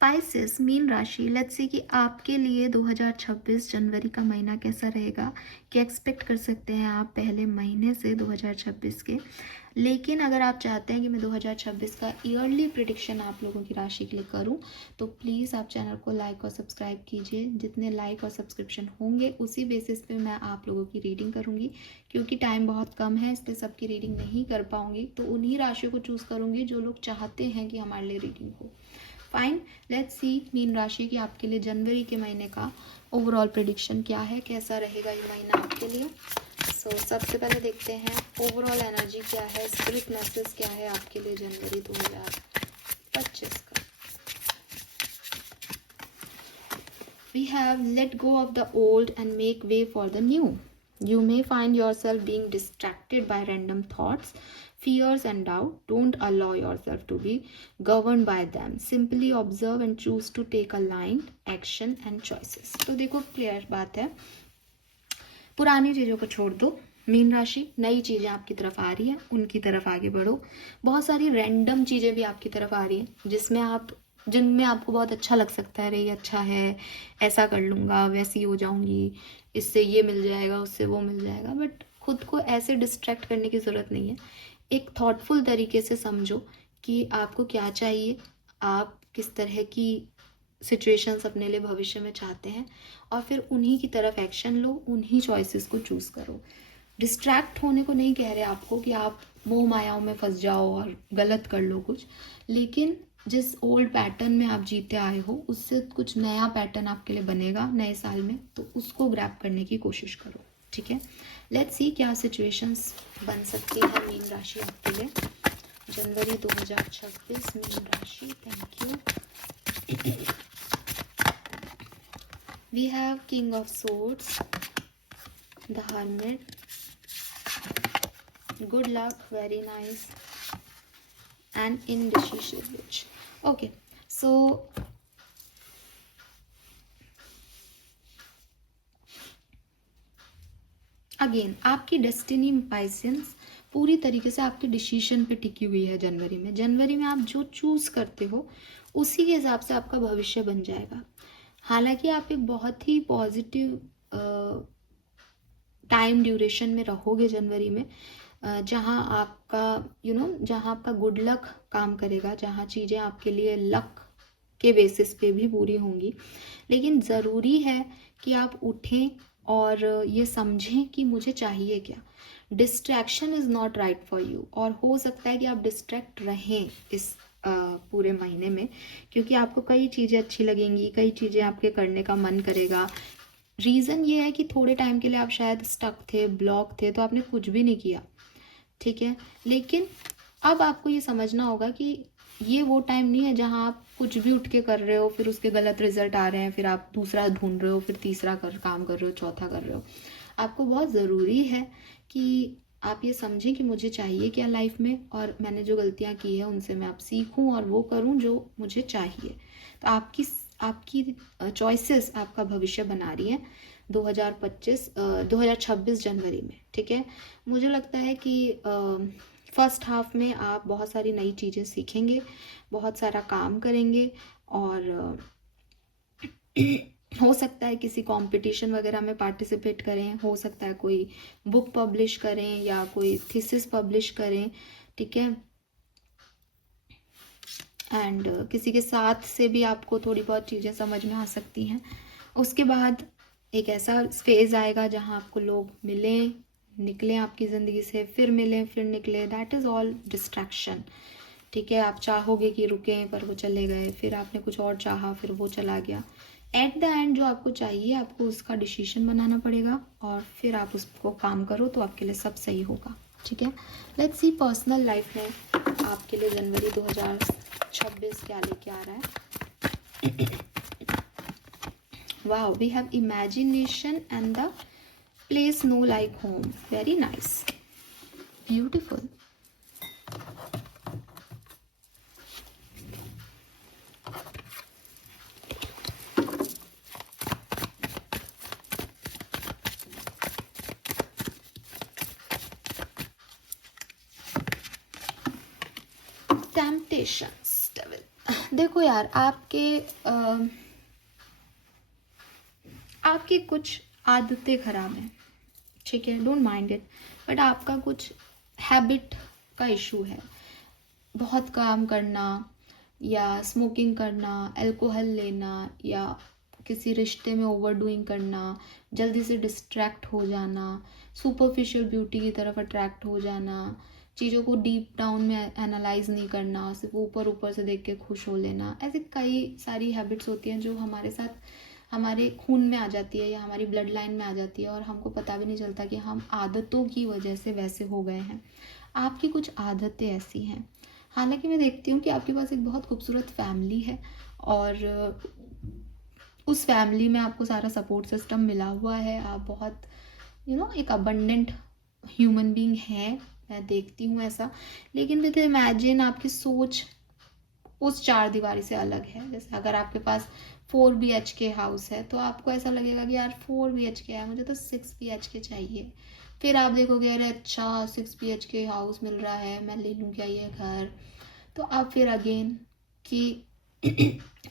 Spices mean राशि, let's say कि आपके लिए 2026 जनवरी का महीना कैसा रहेगा, क्या एक्सपेक्ट कर सकते हैं आप पहले महीने से 2026 के। लेकिन अगर आप चाहते हैं कि मैं 2026 का ईयरली प्रिडिक्शन आप लोगों की राशि के लिए करूं, तो प्लीज़ आप चैनल को लाइक और सब्सक्राइब कीजिए। जितने लाइक और सब्सक्रिप्शन होंगे उसी बेसिस पे मैं आप लोगों की रीडिंग करूंगी, क्योंकि टाइम बहुत कम है इसलिए सबकी रीडिंग नहीं कर पाऊंगी, तो उन्हीं राशियों को चूज़ करूंगी जो लोग चाहते हैं कि हमारे लिए रीडिंग हो। फाइन, लेट्स सी मीन राशि की आपके लिए जनवरी के महीने का ओवरऑल प्रेडिक्शन क्या है, कैसा रहेगा ये महीना आपके लिए। सो सबसे पहले देखते हैं ओवरऑल एनर्जी क्या है, स्पिरिट मैसेज क्या है आपके लिए जनवरी 2025 का। We have let go of the old and make way for the new. You may find yourself being distracted by random thoughts, fears and doubt. Don't allow yourself to be governed by them. Simply observe and choose to take aligned action and choices. तो देखो clear बात है, पुरानी चीज़ों को छोड़ दो mean राशि, नई चीज़ें आपकी तरफ आ रही हैं, उनकी तरफ आगे बढ़ो। बहुत सारी रैंडम चीज़ें भी आपकी तरफ आ रही हैं जिनमें आपको बहुत अच्छा लग सकता है, अरे ये अच्छा है, ऐसा कर लूँगा, वैसी हो जाऊँगी, इससे ये मिल जाएगा, उससे वो मिल जाएगा। बट खुद को ऐसे डिस्ट्रैक्ट करने की ज़रूरत नहीं है। एक थॉटफुल तरीके से समझो कि आपको क्या चाहिए, आप किस तरह की सिचुएशंस अपने लिए भविष्य में चाहते हैं, और फिर उन्हीं की तरफ एक्शन लो, उन्हीं चॉइसेस को चूज़ करो। डिस्ट्रैक्ट होने को नहीं कह रहे आपको कि आप मोह मायाओं में फंस जाओ और गलत कर लो कुछ, लेकिन जिस ओल्ड पैटर्न में आप जीते आए हो उससे कुछ नया पैटर्न आपके लिए बनेगा नए साल में, तो उसको ग्रैब करने की कोशिश करो। ठीक है, लेट्स सी क्या सिचुएशंस बन सकती है मीन राशि आपके लिए जनवरी 2026 मीन राशि। Thank you. We have king of swords, the hermit, good luck, very nice, and indecisive. Okay, so again आपकी डेस्टिनी पाइसेंस पूरी तरीके से आपके डिसीजन पे टिकी हुई है। जनवरी में आप जो चूज करते हो उसी के हिसाब से आपका भविष्य बन जाएगा। हालांकि आप एक बहुत ही पॉजिटिव टाइम ड्यूरेशन में रहोगे जनवरी में, जहाँ आपका गुड लक काम करेगा, जहाँ चीज़ें आपके लिए लक के बेसिस पे भी पूरी होंगी। लेकिन ज़रूरी है कि आप उठें और ये समझें कि मुझे चाहिए क्या। Distraction is not right for you, और हो सकता है कि आप डिस्ट्रैक्ट रहें इस पूरे महीने में, क्योंकि आपको कई चीज़ें अच्छी लगेंगी, कई चीज़ें आपके करने का मन करेगा। रीज़न ये है कि थोड़े टाइम के लिए आप शायद स्टक थे, ब्लॉक थे, तो आपने कुछ भी नहीं किया। ठीक है, लेकिन अब आपको ये समझना होगा कि ये वो टाइम नहीं है जहाँ आप कुछ भी उठ के कर रहे हो, फिर उसके गलत रिजल्ट आ रहे हैं, फिर आप दूसरा ढूंढ रहे हो, फिर तीसरा काम कर रहे हो, चौथा कर रहे हो। आपको बहुत ज़रूरी है कि आप ये समझें कि मुझे चाहिए क्या लाइफ में, और मैंने जो गलतियाँ की है उनसे मैं अब सीखूँ और वो करूँ जो मुझे चाहिए। तो आपकी चॉइसेस आपका भविष्य बना रही हैं 2026 जनवरी में। ठीक है, मुझे लगता है कि फर्स्ट हाफ में आप बहुत सारी नई चीज़ें सीखेंगे, बहुत सारा काम करेंगे, और हो सकता है किसी कंपटीशन वगैरह में पार्टिसिपेट करें, हो सकता है कोई बुक पब्लिश करें या कोई थीसिस पब्लिश करें। ठीक है, एंड किसी के साथ से भी आपको थोड़ी बहुत चीज़ें समझ में आ सकती हैं। उसके बाद एक ऐसा फेज़ आएगा जहां आपको लोग मिलें, निकलें आपकी ज़िंदगी से, फिर मिलें, फिर निकले, दैट इज़ ऑल डिस्ट्रैक्शन। ठीक है, आप चाहोगे कि रुकें पर वो चले गए, फिर आपने कुछ और चाहा, फिर वो चला गया। एट द एंड जो आपको चाहिए आपको उसका डिसीजन बनाना पड़ेगा, और फिर आप उसको काम करो तो आपके लिए सब सही होगा। ठीक है, लेट्स सी पर्सनल लाइफ में आपके लिए जनवरी 2026 क्या लेके आ रहा है। Wow, we have imagination and the place no like home. Very nice. Beautiful. Temptations, devil. देखो यार, आपकी कुछ आदतें खराब हैं, ठीक है, डोंट माइंड इट, बट आपका कुछ हैबिट का इशू है। बहुत काम करना या स्मोकिंग करना, अल्कोहल लेना, या किसी रिश्ते में ओवरडूइंग करना, जल्दी से डिस्ट्रैक्ट हो जाना, सुपरफिशियल ब्यूटी की तरफ अट्रैक्ट हो जाना, चीज़ों को डीप डाउन में एनालाइज नहीं करना, सिर्फ ऊपर ऊपर से देख के खुश हो लेना, ऐसी कई सारी हैबिट्स होती हैं जो हमारे साथ हमारे खून में आ जाती है या हमारी ब्लड लाइन में आ जाती है, और हमको पता भी नहीं चलता कि हम आदतों की वजह से वैसे हो गए हैं। आपकी कुछ आदतें ऐसी हैं। हालांकि मैं देखती हूँ कि आपके पास एक बहुत खूबसूरत फैमिली है, और उस फैमिली में आपको सारा सपोर्ट सिस्टम मिला हुआ है। आप बहुत एक अबंडेंट ह्यूमन बीइंग है, मैं देखती हूँ ऐसा। लेकिन विद इमेजिन आपकी सोच उस चार दीवारी से अलग है। जैसे अगर आपके पास 4 BHK हाउस है तो आपको ऐसा लगेगा कि यार 4 BHK है, मुझे तो 6 BHK चाहिए। फिर आप देखोगे अरे अच्छा 6 BHK हाउस मिल रहा है, मैं ले लूँ क्या ये घर। तो आप फिर अगेन कि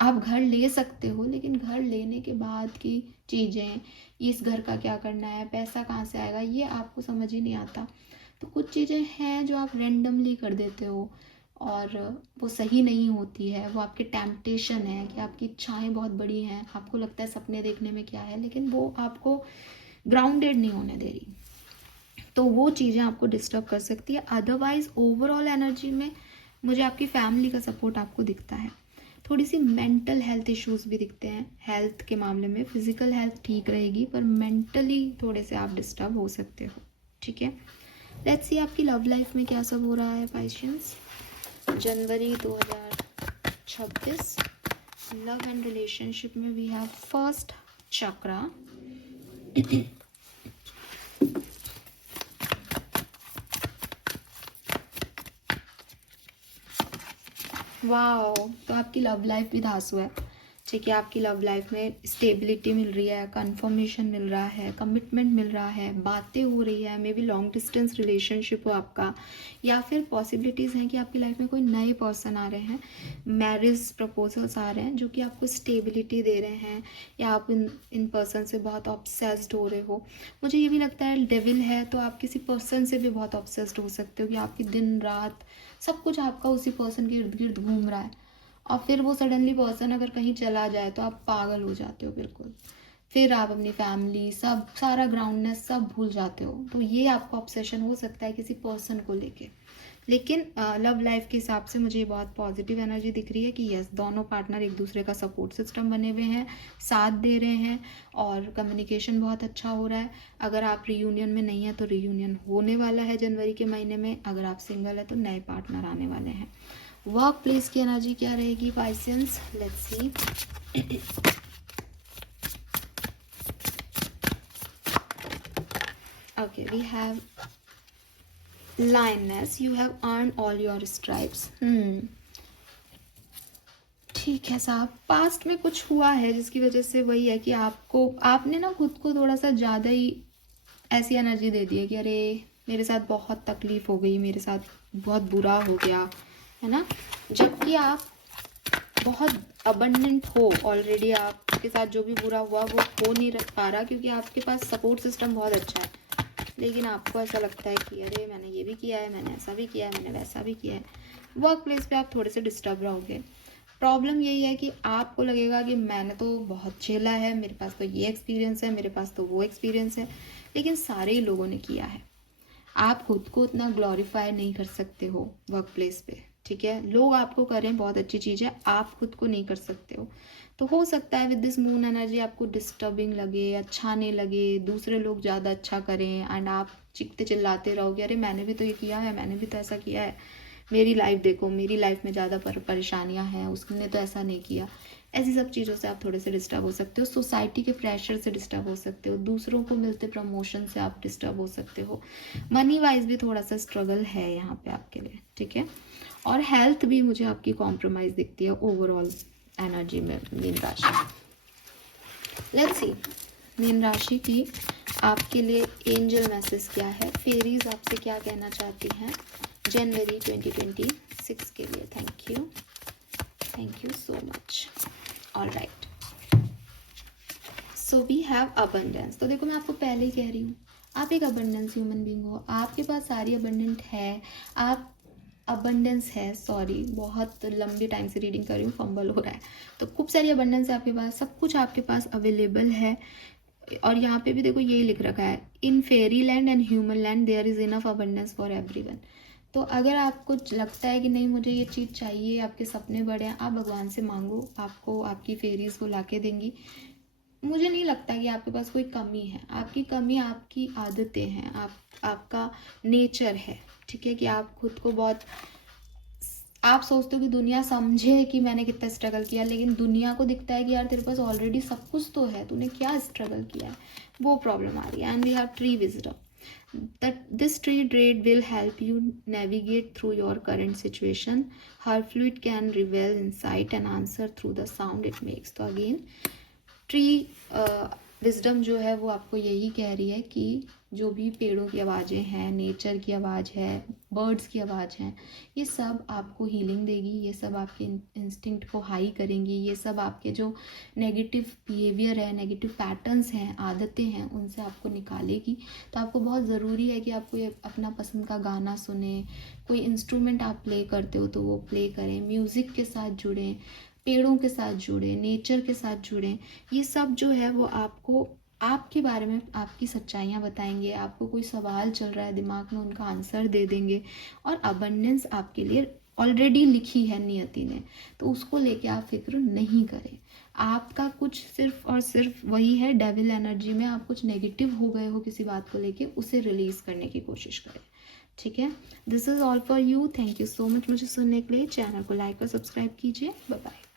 आप घर ले सकते हो, लेकिन घर लेने के बाद की चीज़ें, इस घर का क्या करना है, पैसा कहाँ से आएगा, ये आपको समझ ही नहीं आता। तो कुछ चीज़ें हैं जो आप रेंडमली कर देते हो और वो सही नहीं होती है। वो आपके टेम्पटेशन है कि आपकी इच्छाएं बहुत बड़ी हैं, आपको लगता है सपने देखने में क्या है, लेकिन वो आपको ग्राउंडेड नहीं होने दे रही। तो वो चीज़ें आपको डिस्टर्ब कर सकती है। अदरवाइज ओवरऑल एनर्जी में मुझे आपकी फैमिली का सपोर्ट आपको दिखता है। थोड़ी सी मेंटल हेल्थ इश्यूज भी दिखते हैं। हेल्थ के मामले में फिजिकल हेल्थ ठीक रहेगी, पर मेंटली थोड़े से आप डिस्टर्ब हो सकते हो, ठीक है। लेट्स सी आपकी लव लाइफ में क्या सब हो रहा है पाइशियंस। जनवरी 2026 लव एंड रिलेशनशिप में we have first chakra. Wow, तो आपकी लव लाइफ भी धांसू है, ठीक है। आपकी लव लाइफ में स्टेबिलिटी मिल रही है, कंफर्मेशन मिल रहा है, कमिटमेंट मिल रहा है, बातें हो रही है। May be long distance relationship हो आपका, या फिर पॉसिबिलिटीज़ हैं कि आपकी लाइफ में कोई नए पर्सन आ रहे हैं, मैरिज प्रपोजल्स आ रहे हैं जो कि आपको स्टेबिलिटी दे रहे हैं, या आप इन पर्सन से बहुत ऑब्सेस्ड हो रहे हो। मुझे ये भी लगता है डेविल है, तो आप किसी पर्सन से भी बहुत ऑब्सेस्ड हो सकते हो कि आपकी दिन रात सब कुछ आपका उसी पर्सन के इर्द गिर्द घूम रहा है, और फिर वो सडनली पर्सन अगर कहीं चला जाए तो आप पागल हो जाते हो बिल्कुल। फिर आप अपनी फैमिली सब सारा ग्राउंडनेस सब भूल जाते हो। तो ये आपका ऑब्सेशन हो सकता है किसी पर्सन को लेके। लेकिन लव लाइफ के हिसाब से मुझे बहुत पॉजिटिव एनर्जी दिख रही है कि यस, दोनों पार्टनर एक दूसरे का सपोर्ट सिस्टम बने हुए हैं, साथ दे रहे हैं, और कम्युनिकेशन बहुत अच्छा हो रहा है। अगर आप रीयूनियन में नहीं है तो रीयूनियन होने वाला है जनवरी के महीने में। अगर आप सिंगल है तो नए पार्टनर आने वाले हैं। वर्क प्लेस की एनर्जी क्या रहेगी Pisceans, let's see. Okay, we have lioness, you have earned all your stripes। ठीक है साहब, पास्ट में कुछ हुआ है जिसकी वजह से वही है कि आपने ना खुद को थोड़ा सा ज़्यादा ही ऐसी एनर्जी दे दी है कि अरे मेरे साथ बहुत तकलीफ हो गई, मेरे साथ बहुत बुरा हो गया, है ना। जबकि आप बहुत अबंडेंट हो ऑलरेडी, आपके साथ जो भी बुरा हुआ वो हो नहीं पा रहा क्योंकि आपके पास सपोर्ट सिस्टम बहुत अच्छा है। लेकिन आपको ऐसा लगता है कि अरे मैंने ये भी किया है, मैंने ऐसा भी किया है, मैंने वैसा भी किया है। वर्क प्लेस पे आप थोड़े से डिस्टर्ब रहोगे। प्रॉब्लम यही है कि आपको लगेगा कि मैंने तो बहुत झेला है, मेरे पास तो ये एक्सपीरियंस है, मेरे पास तो वो एक्सपीरियंस है, लेकिन सारे ही लोगों ने किया है। आप खुद को उतना ग्लोरीफाई नहीं कर सकते हो वर्क प्लेस पे, ठीक है। लोग आपको करें बहुत अच्छी चीज़ है, आप खुद को नहीं कर सकते हो। तो हो सकता है विद दिस मून एनर्जी आपको डिस्टर्बिंग लगे, अच्छा नहीं लगे, दूसरे लोग ज़्यादा अच्छा करें एंड आप चीखते चिल्लाते रहोगे अरे मैंने भी तो ये किया है, मैंने भी तो ऐसा किया है, मेरी लाइफ देखो, मेरी लाइफ में ज़्यादा परेशानियां हैं, उसने तो ऐसा नहीं किया। ऐसी सब चीज़ों से आप थोड़े से डिस्टर्ब हो सकते हो। सोसाइटी के प्रेशर से डिस्टर्ब हो सकते हो, दूसरों को मिलते प्रमोशन से आप डिस्टर्ब हो सकते हो। मनी वाइज भी थोड़ा सा स्ट्रगल है यहाँ पे आपके लिए, ठीक है। और हेल्थ भी मुझे आपकी कॉम्प्रोमाइज़ दिखती है ओवरऑल एनर्जी में मीन राशि। लेट्स सी मीन राशि की आपके लिए एंजल मैसेज क्या है, फेरीज आपसे क्या कहना चाहती हैं जनवरी 2026 के लिए। Thank you. Thank you so much. All right, so we have abundance. तो देखो मैं आपको पहले ही कह रही हूँ, आप एक अबंडेंस ह्यूमन बींग हो, आपके पास सारी अबंडेंट है, आप अबंडेंस है, सॉरी बहुत लंबे टाइम से रीडिंग कर रही हूँ, फंबल हो रहा है। तो खूब सारी अबंडेंस है आपके पास, सब कुछ आपके पास अवेलेबल है। और यहाँ पे भी देखो यही लिख रखा है, in fairy land and human land there is enough abundance for everyone. तो अगर आपको लगता है कि नहीं मुझे ये चीज़ चाहिए, आपके सपने बड़े हैं, आप भगवान से मांगो, आपको आपकी फेरीज को ला के देंगी। मुझे नहीं लगता कि आपके पास कोई कमी है, आपकी कमी आपकी आदतें हैं, आपका नेचर है, ठीक है, कि आप खुद को बहुत, आप सोचते हो कि दुनिया समझे कि मैंने कितना स्ट्रगल किया, लेकिन दुनिया को दिखता है कि यार तेरे पास ऑलरेडी सब कुछ तो है, तूने क्या स्ट्रगल किया है, वो प्रॉब्लम आ रही है। And we have tree wisdom, that this tree trade will help you navigate through your current situation. Her flute can reveal insight and answer through the sound it makes. तो again tree wisdom जो है वो आपको यही कह रही है कि जो भी पेड़ों की आवाज़ें हैं, नेचर की आवाज़ है, बर्ड्स की आवाज़ हैं, ये सब आपको हीलिंग देगी, ये सब आपके इंस्टिंक्ट को हाई करेंगी, ये सब आपके जो नेगेटिव बिहेवियर है, नेगेटिव पैटर्न्स हैं, आदतें हैं, उनसे आपको निकालेगी। तो आपको बहुत ज़रूरी है कि आपको ये अपना पसंद का गाना सुने, कोई इंस्ट्रूमेंट आप प्ले करते हो तो वो प्ले करें, म्यूज़िक के साथ जुड़ें, पेड़ों के साथ जुड़ें, नेचर के साथ जुड़ें। ये सब जो है वो आपको आपके बारे में आपकी सच्चाइयाँ बताएंगे, आपको कोई सवाल चल रहा है दिमाग में उनका आंसर दे देंगे। और अबंडेंस आपके लिए ऑलरेडी लिखी है नियति ने, तो उसको लेके आप फिक्र नहीं करें। आपका कुछ सिर्फ और सिर्फ वही है, डेविल एनर्जी में आप कुछ नेगेटिव हो गए हो किसी बात को लेके, उसे रिलीज करने की कोशिश करें, ठीक है। This is all for you, thank you so much मुझे सुनने के लिए। चैनल को लाइक और सब्सक्राइब कीजिए, बाय बाय।